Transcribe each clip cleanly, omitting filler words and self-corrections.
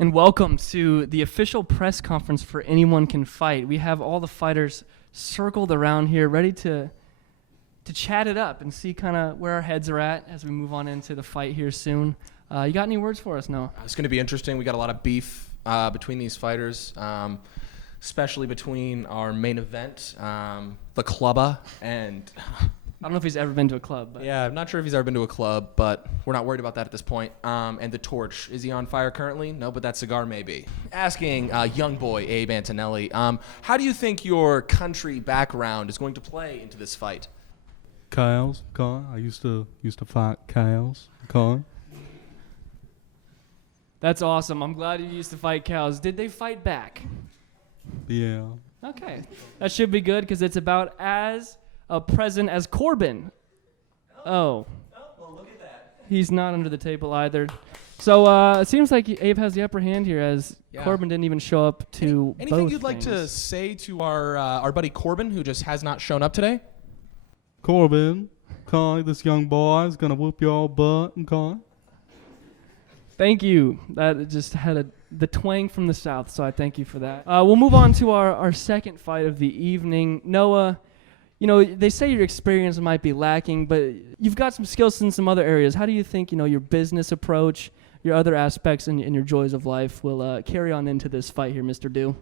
And welcome to the official press conference for Anyone Can Fight. We have all the fighters circled around here, ready to chat it up and see kind of where our heads are at as we move on into the fight here soon. You got any words for us, Noah? It's going to be interesting. We got a lot of beef between these fighters, especially between our main event, the clubber, and I don't know if he's ever been to a club. But yeah, I'm not sure if he's ever been to a club, but we're not worried about that at this point. And the torch, is he on fire currently? No, but that cigar may be. Asking young boy Abe Antonelli, how do you think your country background is going to play into this fight? Cows, I used to fight cows, That's awesome. I'm glad you used to fight cows. Did they fight back? Yeah. Okay. That should be good because it's about as present as Corbin. Oh. Well, look at that. He's not under the table either. So it seems like Abe has the upper hand here as Corbin didn't even show up to Anything both you'd like to things. say to our buddy Corbin, who just has not shown up today? Corbin, this young boy is gonna whoop your butt, Thank you. That just had the twang from the South, so I thank you for that. We'll move on to our second fight of the evening. Noah, you know, they say your experience might be lacking, but you've got some skills in some other areas. How do you think, your business approach, your other aspects, and your joys of life will carry on into this fight here, Mr. Dew?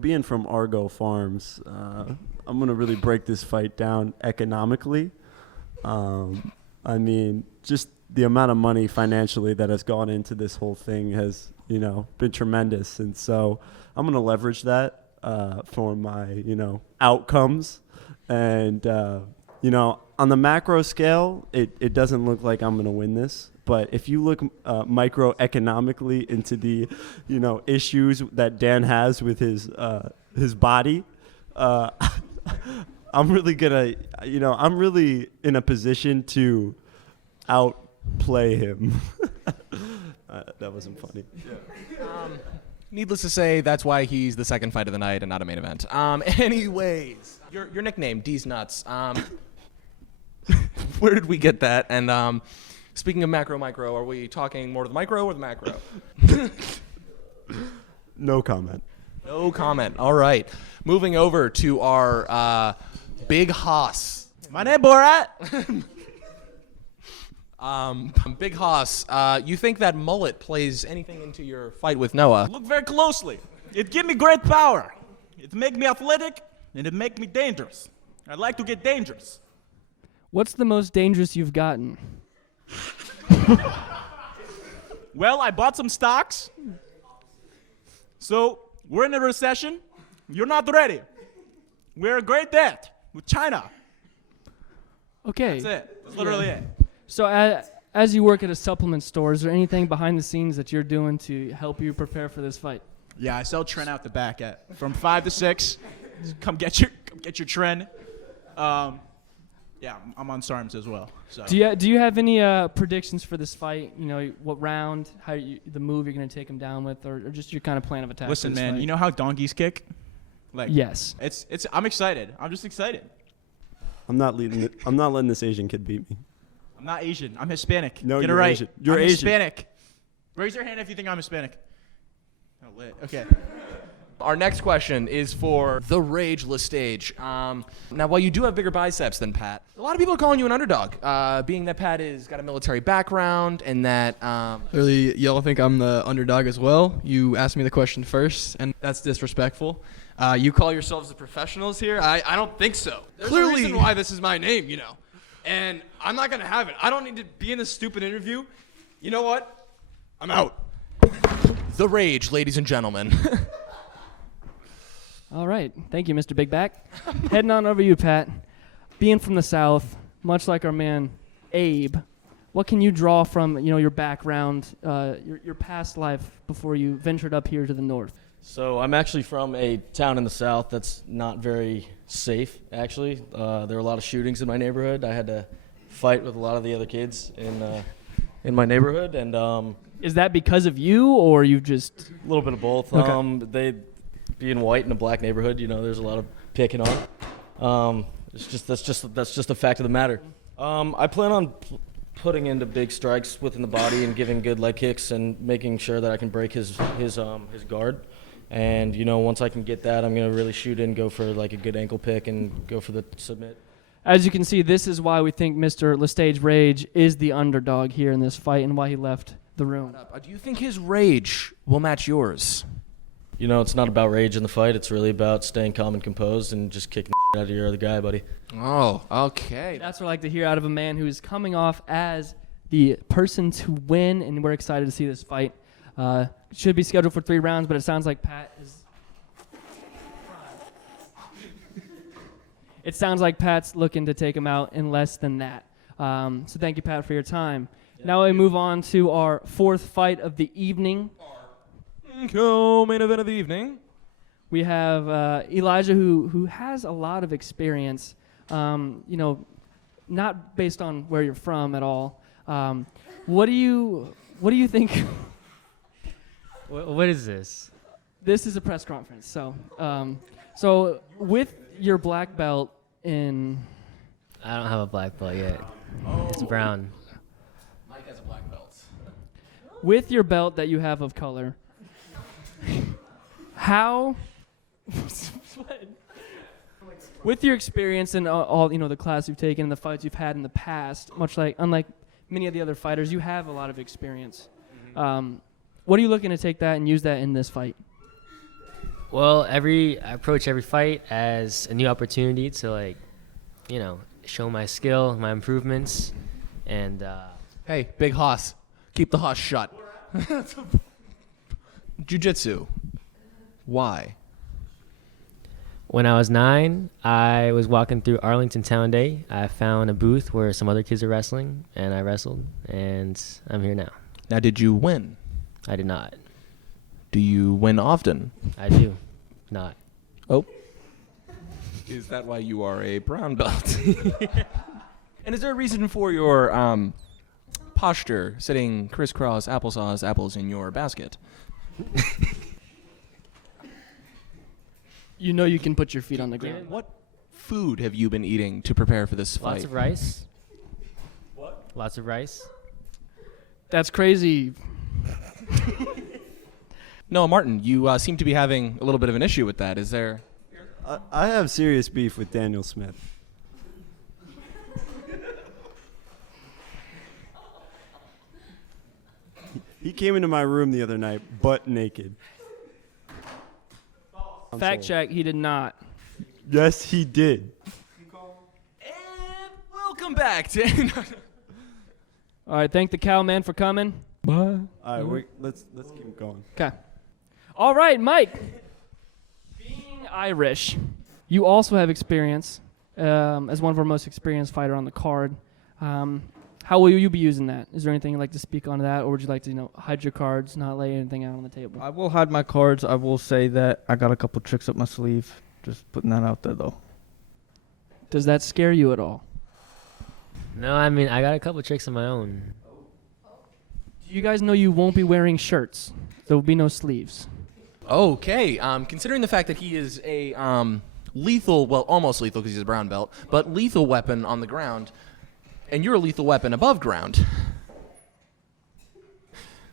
Being from Argo Farms, I'm going to really break this fight down economically. Just the amount of money financially that has gone into this whole thing has, been tremendous. And so I'm going to leverage that for my, outcomes. And, on the macro scale, it doesn't look like I'm going to win this. But if you look microeconomically into the, issues that Dan has with his body, I'm really I'm really in a position to outplay him. That wasn't funny. Needless to say, that's why he's the second fight of the night and not a main event. Anyways, your nickname, D's Nuts. Where did we get that? And speaking of micro, are we talking more to the micro or the macro? No comment. No comment. All right. Moving over to our Big Hoss. My name Borat. Big Hoss, you think that mullet plays anything into your fight with Noah? Look very closely. It give me great power. It make me athletic, and it make me dangerous. I like to get dangerous. What's the most dangerous you've gotten? Well, I bought some stocks. So, we're in a recession. You're not ready. We're in great debt with China. Okay. That's it. That's literally it. So as you work at a supplement store, is there anything behind the scenes that you're doing to help you prepare for this fight? Yeah, I sell Tren out the back at from 5 to 6. Come get your Tren. Yeah, I'm on SARMs as well. So. Do you have any predictions for this fight? What round, the move you're going to take him down with, or just your kind of plan of attack? Listen, for this man, fight? you know how donkeys kick? Yes. It's. I'm excited. I'm just excited. I'm not letting this Asian kid beat me. I'm not Asian. I'm Hispanic. No, Get you're it right. Asian. You're I'm Asian. Hispanic. Raise your hand if you think I'm Hispanic. Oh, lit. Okay. Our next question is for the Rageless Stage. Now, while you do have bigger biceps than Pat, a lot of people are calling you an underdog, being that Pat has got a military background and that... Clearly, y'all think I'm the underdog as well. You asked me the question first, and that's disrespectful. You call yourselves the professionals here? I don't think so. There's a reason why this is my name, And I'm not going to have it. I don't need to be in this stupid interview. You know what? I'm out. The Rage, ladies and gentlemen. All right. Thank you, Mr. Big Back. Heading on over you, Pat. Being from the South, much like our man Abe, what can you draw from your background, your past life before you ventured up here to the north? So I'm actually from a town in the South that's not very safe, actually. There were a lot of shootings in my neighborhood. I had to fight with a lot of the other kids in my neighborhood. And is that because of you, or you just... A little bit of both. Okay. Being white in a black neighborhood, there's a lot of picking on. That's just a fact of the matter. I plan on putting into big strikes within the body and giving good leg kicks and making sure that I can break his guard. And, you know, once I can get that, I'm going to really shoot in, go for like a good ankle pick and go for the submit. As you can see, this is why we think Mr. Lestage Rage is the underdog here in this fight and why he left the room. Do you think his rage will match yours? You know, it's not about rage in the fight. It's really about staying calm and composed and just kicking the out of your other guy, buddy. Oh, okay. That's what I like to hear out of a man who is coming off as the person to win, and we're excited to see this fight. It should be scheduled for 3 rounds, but it sounds like Pat is... It sounds like Pat's looking to take him out in less than that. So thank you, Pat, for your time. Now we move on to our 4th fight of the evening. Co-main event of the evening. We have Elijah, who has a lot of experience. You know, not based on where you're from at all. What do you think? What is this? This is a press conference. So with your black belt in... I don't have a black belt yet. It's brown. Mike has a black belt. With your belt that you have of color, how... With your experience and all you know, the class you've taken and the fights you've had in the past, unlike many of the other fighters, you have a lot of experience. What are you looking to take that and use that in this fight? Well, I approach every fight as a new opportunity to, like, you know, show my skill, my improvements, and Hey, big hoss. Keep the hoss shut. Jiu-jitsu. Why? when I was 9, I was walking through Arlington Town Day. I found a booth where some other kids are wrestling, and I wrestled, and I'm here now. Now, did you win? I did not. Do you win often? I do not. Oh. Is that why you are a brown belt? And is there a reason for your posture, sitting crisscross applesauce apples in your basket? You know you can put your feet on the ground. What food have you been eating to prepare for this fight? Lots of rice. What? Lots of rice. That's crazy. No, Martin, you seem to be having a little bit of an issue with that. Is there... I have serious beef with Daniel Smith. He came into my room the other night butt naked. Fact check, he did not. Yes, he did. And welcome back to... All right, thank the cowman for coming. All right, let's keep going. Okay. All right, Mike. Being Irish, you also have experience as one of our most experienced fighter on the card. How will you be using that? Is there anything you'd like to speak on that, or would you like to, hide your cards, not lay anything out on the table? I will hide my cards. I will say that I got a couple tricks up my sleeve. Just putting that out there, though. Does that scare you at all? No, I mean, I got a couple tricks of my own. Do you guys know you won't be wearing shirts? There will be no sleeves. Okay, considering the fact that he is a lethal, well, almost lethal because he's a brown belt, but lethal weapon on the ground, and you're a lethal weapon above ground.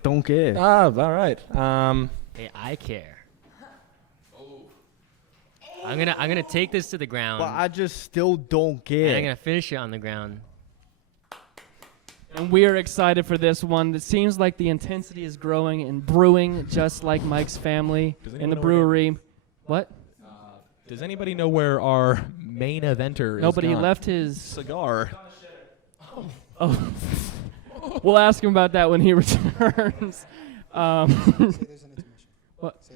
Don't care. Ah, all right. Hey, I care. I'm gonna take this to the ground, But I just still don't and care. I'm gonna finish it on the ground. And we are excited for this one. It seems like the intensity is growing and brewing, just like Mike's family in the brewery. What? Does anybody know where our main eventer is? Nobody gone? left his... Cigar. Oh. We'll ask him about that when he returns.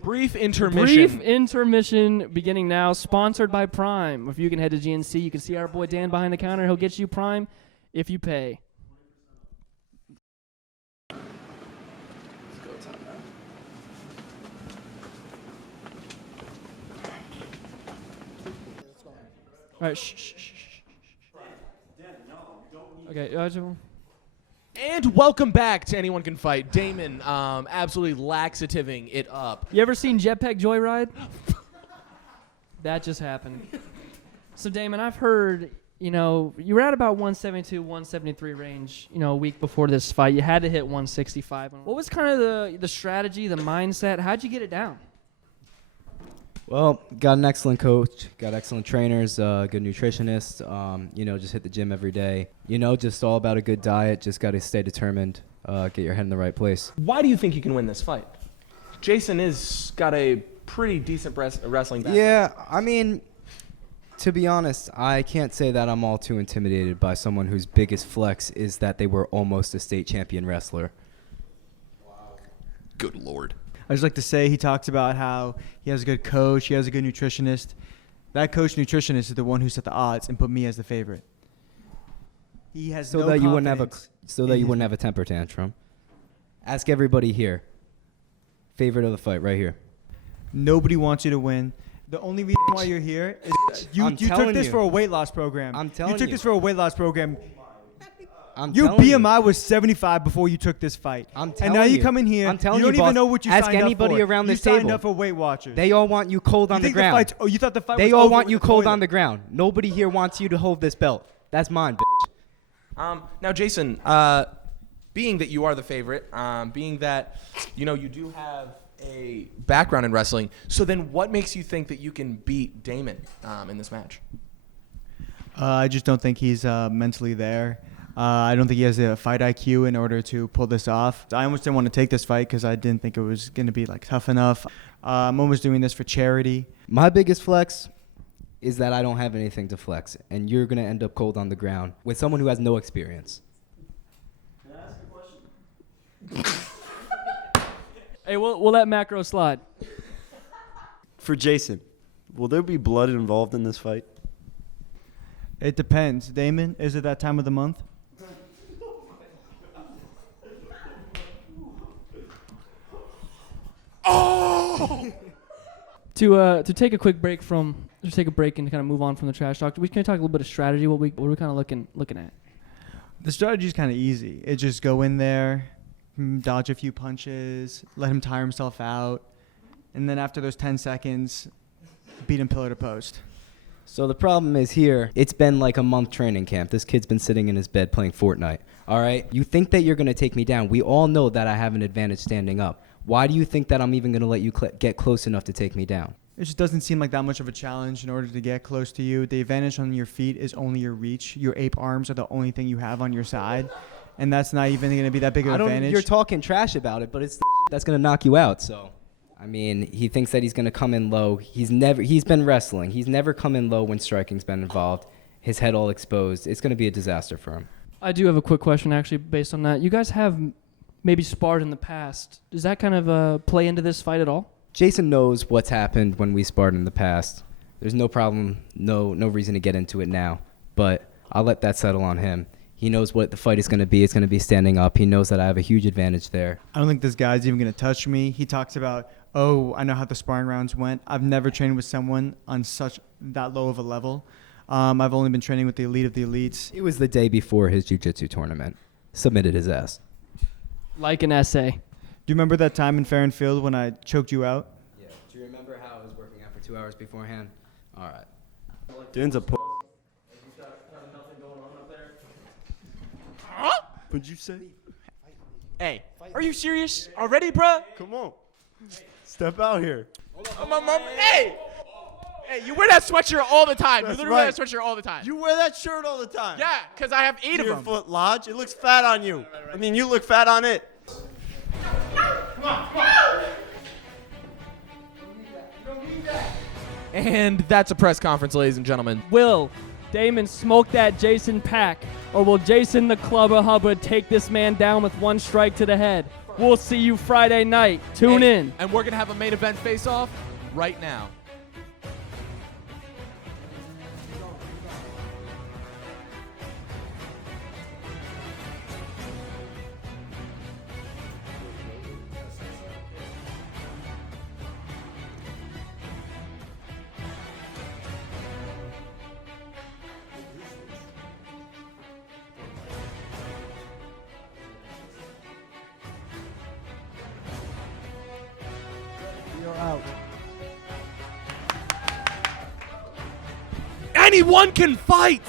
Brief intermission. Brief intermission beginning now, sponsored by Prime. If you can head to GNC, you can see our boy Dan behind the counter. He'll get you Prime if you pay. All right, shh. Okay, And welcome back to Anyone Can Fight. Damon, absolutely laxativing it up. you ever seen Jetpack Joyride? That just happened. So, Damon, I've heard you know, you were at about 172, 173 range, you know, a week before this fight. You had to hit 165. What was kind of the strategy, the mindset? How'd you get it down? Well, got an excellent coach, got excellent trainers, good nutritionist. Just hit the gym every day. Just all about a good diet. Just got to stay determined, get your head in the right place. Why do you think you can win this fight? Jason is got a pretty decent wrestling background. Yeah, I mean, to be honest, I can't say that I'm all too intimidated by someone whose biggest flex is that they were almost a state champion wrestler. Good Lord. I just like to say he talks about how he has a good coach, he has a good nutritionist. That coach nutritionist is the one who set the odds and put me as the favorite. He has So no that you wouldn't confidence have a temper tantrum. Ask everybody here. Favorite of the fight right here. Nobody wants you to win. The only reason why you're here is you took telling this you. for a weight loss program. I'm telling you took you. this for a weight loss program. I'm Your telling you. BMI was 75 before you took this fight. I'm and telling now you you. come in here. I'm telling you don't you, even boss. know what you Ask signed anybody up for. around this you signed table. up for Weight Watchers. They all want you cold on the think ground. you thought the fight They was all over want with you the cold toilet. on the ground. Nobody here wants you to hold this belt. That's mine, bitch. Now, Jason, being that you are the favorite, being that, you do have a background in wrestling, so then what makes you think that you can beat Damon in this match? I just don't think he's mentally there. I don't think he has a fight IQ in order to pull this off. I almost didn't want to take this fight because I didn't think it was going to be tough enough. I'm almost doing this for charity. My biggest flex is that I don't have anything to flex, and you're going to end up cold on the ground with someone who has no experience. Can I ask a question? Hey, we'll let Macro slide. For Jason, will there be blood involved in this fight? It depends. Damon, is it that time of the month? To take a quick break and kind of move on from the trash talk. We can talk a little bit of strategy. What we're kind of looking at. The strategy is kind of easy. It just go in there, dodge a few punches, let him tire himself out, and then after those 10 seconds, beat him pillar to post. So the problem is here, it's been like a month training camp. This kid's been sitting in his bed playing Fortnite. All right? You think that you're going to take me down. We all know that I have an advantage standing up. Why do you think that I'm even going to let you get close enough to take me down? It just doesn't seem like that much of a challenge in order to get close to you. The advantage on your feet is only your reach. Your ape arms are the only thing you have on your side, and that's not even going to be that big of an advantage. You're talking trash about it, but it's that's going to knock you out. So, I mean, he thinks that he's going to come in low. He's been wrestling. He's never come in low when striking's been involved. His head all exposed. It's going to be a disaster for him. I do have a quick question, actually, based on that. You guys have maybe sparred in the past. Does that kind of play into this fight at all? Jason knows what's happened when we sparred in the past. There's no problem, no reason to get into it now. But I'll let that settle on him. He knows what the fight is going to be. It's going to be standing up. He knows that I have a huge advantage there. I don't think this guy's even going to touch me. He talks about, I know how the sparring rounds went. I've never trained with someone on that low of a level. I've only been training with the elite of the elites. It was the day before his jiu-jitsu tournament. Submitted his ass. Like an essay. Do you remember that time in Fair and Field when I choked you out? Yeah. Do you remember how I was working out for 2 hours beforehand? All right. Dan's a What'd you say? Hey, are you serious already, bruh? Come on. Step out here. Hey! Hey, you wear that sweatshirt all the time. That's You literally wear right. that sweatshirt all the time. You wear that shirt all the time. Yeah, because I have 8 of them. Deerfoot Lodge. It looks fat on you. I mean, you look fat on it. And that's a press conference, ladies and gentlemen. Will Damon smoke that Jason pack, or will Jason the Clubber Hubbard take this man down with one strike to the head? We'll see you Friday night. Tune in. And we're going to have a main event face-off right now. Anyone can fight!